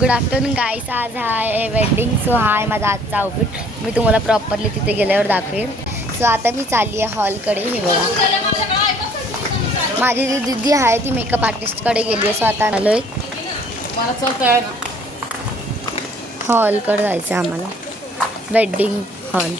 Good afternoon गाईस. आज आहे wedding. So हा आहे माझा आजचा आउटफिट. मी तुम्हाला प्रॉपरली तिथे गेल्यावर दाखवेन. सो आता मी चालली आहे हॉलकडे. हे बघा, माझी जी दीदी आहे ती मेकअप आर्टिस्टकडे गेली आहे. सो आता आलो आहे हॉलकडे जायचं आहे आम्हाला, वेडिंग हॉल.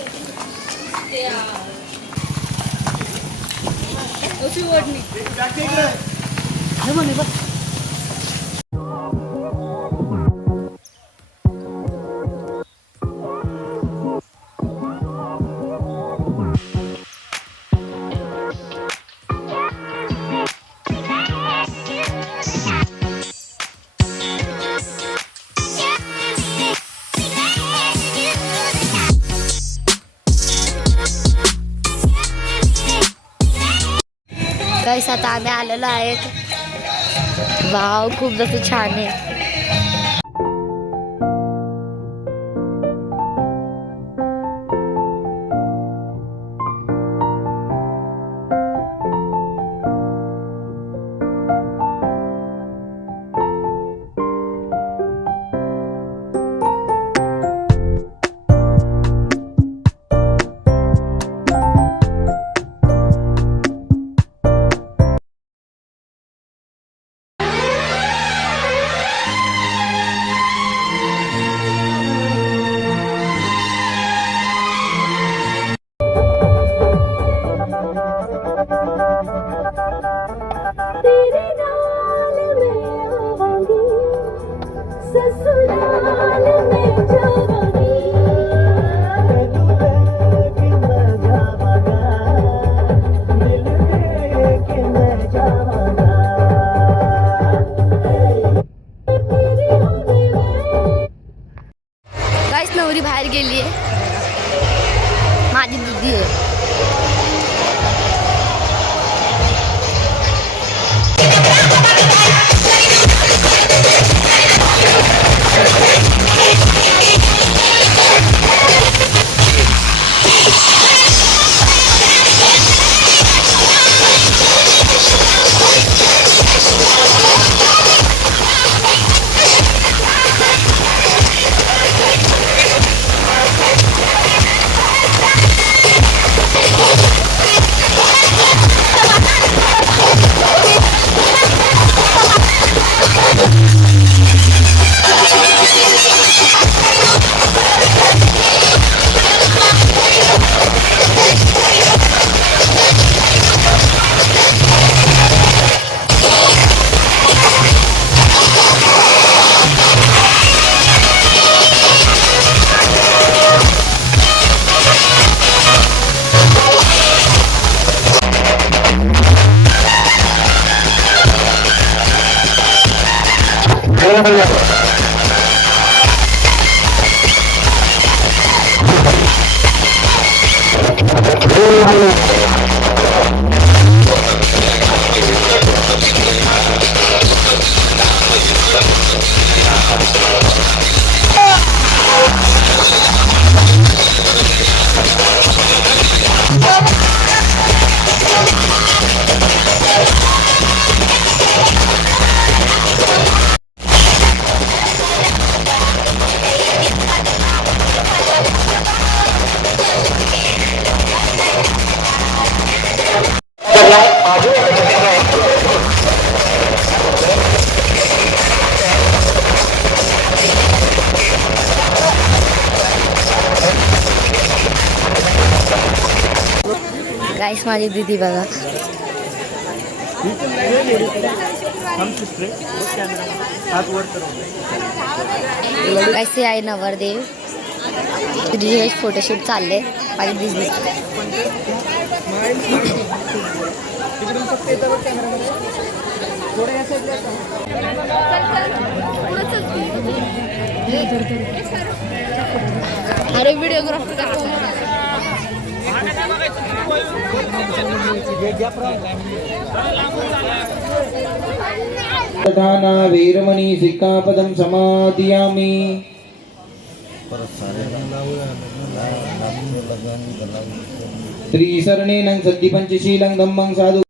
गाईस आता आम्ही आलेलो आहेत. वाव, खूप जास्त छान आहे. गाईस नवरी बाहेर गेली आहे. माझी दीदी आहे. गाइस माझी दीदी बघा. गाइस हे आहे नवरदेव. दीदी फोटोशूट चालले. माझी दीदी अरे व्हिडिओग्राफर दाना वीरमणि सिक्कापदं समादियामि. त्रिसरणेन सद्दि पंचशीलं धम्मं साधु.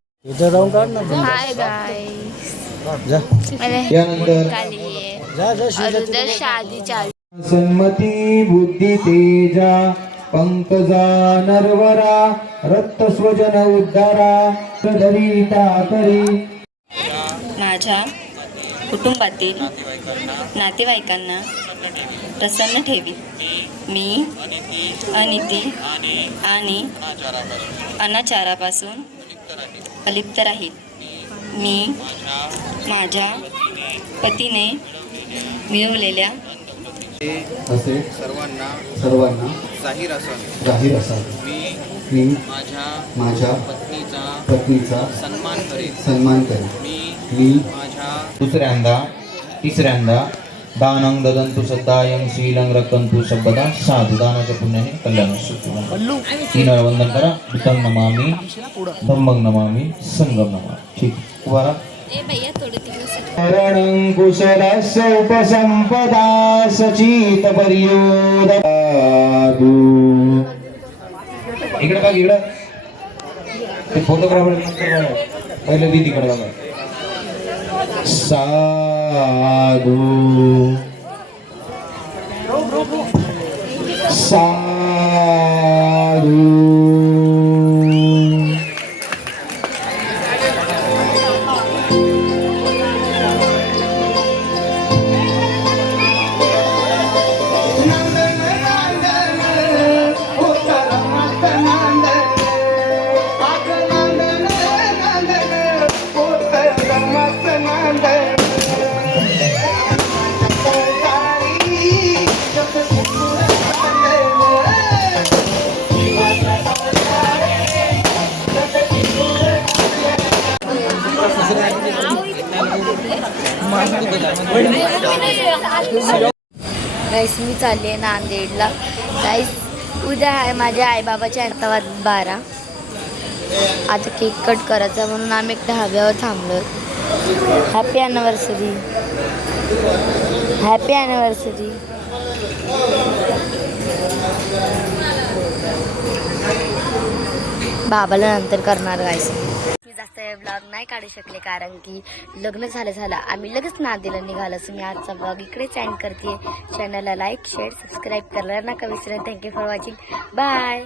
Hi guys. यानंतर अगोदर शादीच्या सन्मती बुद्धी तेजा पंकजा नरवरा रक्त स्वजन उद्धारा कदरिता करी. माझ्या कुटुंबातील नातेवाईकांना प्रसन्न ठेवी. मी अनिती आणि अनाचारापासून अलिप्त राहील. मी माझ्या पतीने मिळवलेल्या असे सर्वांना जाहीर असावे. मी माझ्या पत्नीचा सन्मान करेन. मी दुसऱ्यांदा तिसऱ्यांदा दानं ददंतु सद्दायं शीलं रक्षन्तु शब्ददा साधु. दानाच्या पुण्याने कल्याण सुखं. 3 वेळा वंदन करा. बुद्धं नमामि, धम्मं नमामि, संघं नमामि. ठीक उभारा. शरणं कुशलस्य उपसंपदा सचित पर्योदकादु. इकडे बघ इकडे. ते फोटोग्राफर नंतर पहिले बी तिकडे बघा. साधू साधू. गाईस मी चालली आहे नांदेडला. गाईस उद्या आहे माझ्या आईबाबाच्या अंतावात 12. आता केक कट करायचा म्हणून आम्ही एक ढाब्यावर थांबलो. Happy anniversary. Happy anniversary. बाबाला नंतर करणार गाईस. मी जास्त ब्लॉग नाही काढू शकले कारण की लग्न झालं आम्ही लगेच नांदेडला निघालो. सो मी आजचा ब्लॉग इकडेच एंड करते. चॅनलला लाईक शेअर सबस्क्राईब करायला नका विसरा. Thank you for watching. बाय.